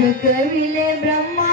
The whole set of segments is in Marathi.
ఋతవిలే బ్రహ్మా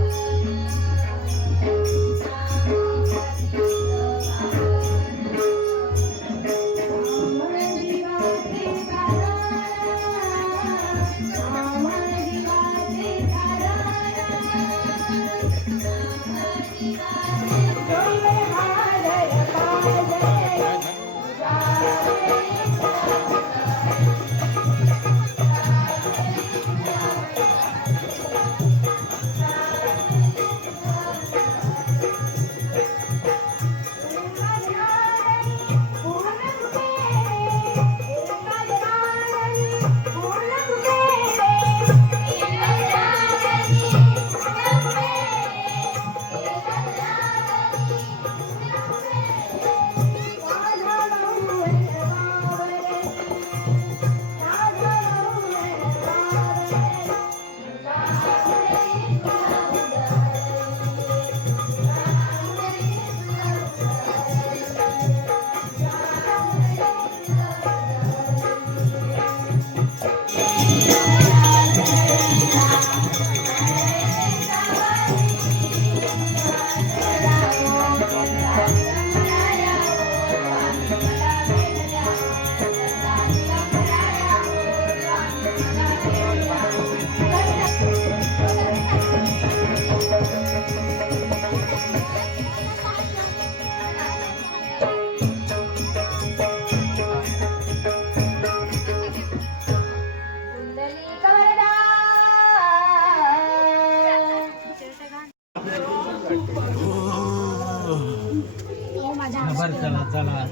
बरं चला चला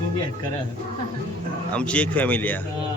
तुम्ही करा आमची एक फॅमिली आहे